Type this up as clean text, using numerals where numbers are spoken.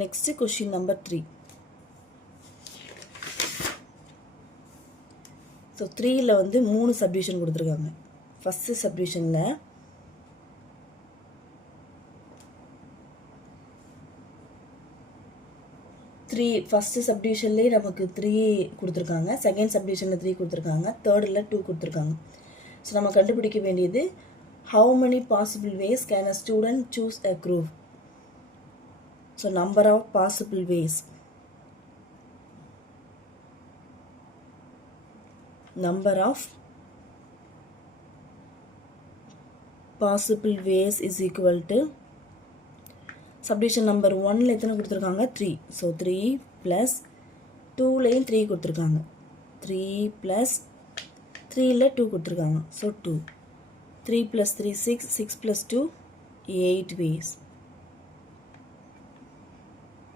Next question number 3. So 3ல வந்து 3 subdivision கொடுத்திருக்காங்க. First subdivisionல 3 first subdivisionலயே நமக்கு 3 கொடுத்திருக்காங்க. Second subdivisionல 3 கொடுத்திருக்காங்க. Thirdல 2 கொடுத்திருக்காங்க. So நம்ம கண்டுபிடிக்க வேண்டியது how many possible ways can a student choose a group? So number of possible ways. Number of possible ways is equal to subdivision number 1ல எத்தனை கொடுத்திருக்காங்க 3. So 3 plus 2லையும் 3 கொடுத்திருக்காங்க. 3 plus 3ல 2 கொடுத்திருக்காங்க. So 2. 3 plus 3 6 6 plus 2 8 ways.